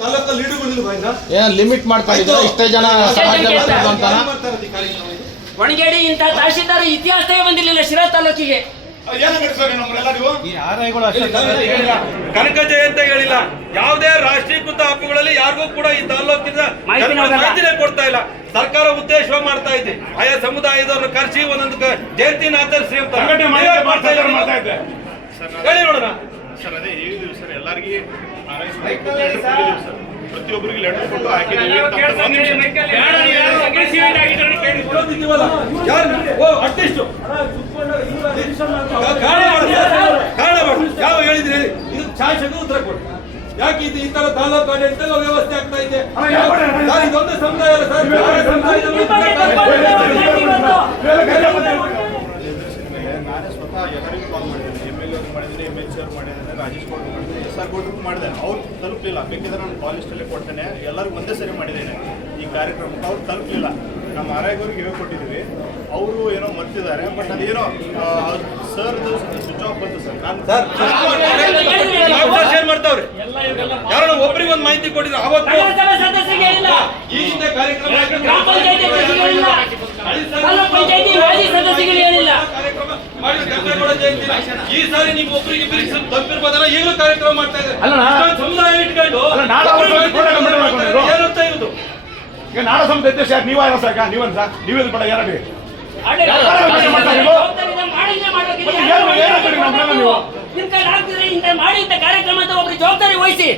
ತಾಲೂಕಲ್ಲಿ ಲೀಡರ್ಗಳಿಲ್ವಾ ಇನ್ನ? ಏನ್ ಲಿಮಿಟ್ ಮಾಡ್ತಾ ಇದ್ದಾರೆ ಇಷ್ಟೇ ಜನ ಒಣಗೇಡಿ ಇಂಥ ತಹಶೀಲ್ದಾರ್ ಇತಿಹಾಸವೇ ಬಂದಿರಲಿಲ್ಲ ಶಿರಾ ತಾಲೂಕಿಗೆ. ಕನಕ ಜಯಂತಿ ಹೇಳಿಲ್ಲ, ಯಾವುದೇ ರಾಷ್ಟ್ರೀಕೃತ ಹಬ್ಬಗಳಲ್ಲಿ ಯಾರಿಗೂ ಕೂಡ ಈ ತಾಲೂಕಿನ ಮಾಹಿತಿನೇ ಕೊಡ್ತಾ ಇಲ್ಲ. ಸರ್ಕಾರ ಉದ್ದೇಶ ಮಾಡ್ತಾ ಇದೆ, ಆಯಾ ಸಮುದಾಯದವ್ರನ್ನ ಕರೆಸಿ ಒಂದೊಂದು ಜಯಂತಿನ ಆಚರಿಸಿ ಅಂತ ಹೇಳಿ ನೋಡೋಣ. ಸರ್ ಅದೇ ಹೇಳಿದ್ವಿ ಸರ್, ಎಲ್ಲರಿಗೂ ಪ್ರತಿಯೊಬ್ಬರಿಗೆ ಲೆಟರ್ ಕೊಟ್ಟು ಹಾಕಿದ್ದೀವಿ. ಯಾವ ಹೇಳಿದ್ರಿ ಇದು ಶಾಸಕ ಉತ್ತರ ಕೊಡಿ. ಯಾಕೆ ಇದು ಈ ತರ ತಾಲೂಕು ಆಡಳಿತ ವ್ಯವಸ್ಥೆ ಆಗ್ತಾ ಇದೆ? ಇದೊಂದು ಸಮುದಾಯ ಅಲ್ಲ ಸರ್, ನಾನೇ ಸ್ವತಃ ಎಲ್ಲರಿಗೂ ಕಾಲ್ ಮಾಡಿದ್ದೇನೆ, MLA ಮಾಡಿದ್ದೇನೆ, MHR ಮಾಡಿದ್ದೇನೆ, ರಾಜೇಶ್ ಗೌಡ್ರು ಮಾಡಿದ್ದೇನೆ, SR ಗೌಡ್ರು ಮಾಡಿದ್ದೇನೆ. ಅವ್ರು ತಲುಪಲಿಲ್ಲ. ಬೇಕಿದ್ರೆ ನಾನು ಕಾಲ್ ಲಿಸ್ಟಲ್ಲೇ ಕೊಡ್ತೇನೆ. ಎಲ್ಲರಿಗೂ ಒಂದೇ ಸರಿ ಮಾಡಿದ್ದೇನೆ ಈ ಕಾರ್ಯಕ್ರಮಕ್ಕೆ. ಅವ್ರು ತಲುಪಲಿಲ್ಲ. ನಮ್ಮ ಆರ್ಐಗವ್ರಿಗೆ ಹೇಳ್ಕೊಟ್ಟಿದ್ದೀವಿ, ಅವರು ಏನೋ ಮರ್ತಿದ್ದಾರೆ. ಬಟ್ ಅದೇನೋ ಸರ್ದು ಸ್ವಿಚ್ ಆಫ್ ಬಂತು ಸರ್. ನಾನು ಶೇರ್ ಮಾಡ್ತಾವ್ರೆ, ಯಾರೋ ಒಬ್ಬರಿಗೆ ಒಂದು ಮಾಹಿತಿ ಕೊಟ್ಟಿದ್ರು ಅವತ್ತು. ಈ ಹಿಂದೆ ಕಾರ್ಯಕ್ರಮ ಈ ಸಾರಿ ನೀವು ಒಬ್ಬರಿಗೆ ತಪ್ಪಿರ್ಬೋದಲ್ಲ, ಈಗಲೂ ಕಾರ್ಯಕ್ರಮ ಮಾಡ್ತಾ ಇದ್ದಾರೆ. ಸಮುದಾಯ ಇಟ್ಕೊಂಡು ಏನಂತ ಇರುವುದು? ಈಗ ನಾಡ ಸಮಿತಿ ಅಧ್ಯಕ್ಷ ಯಾರು? ನೀವ ಸಾಕ? ನೀವನ್ ಸರ್ ನೀವೇನು ಬೇಡ ಯಾರು ಕಾರ್ಯಕ್ರಮ ಒಬ್ರು ಜವಾಬ್ದಾರಿ ವಹಿಸಿ.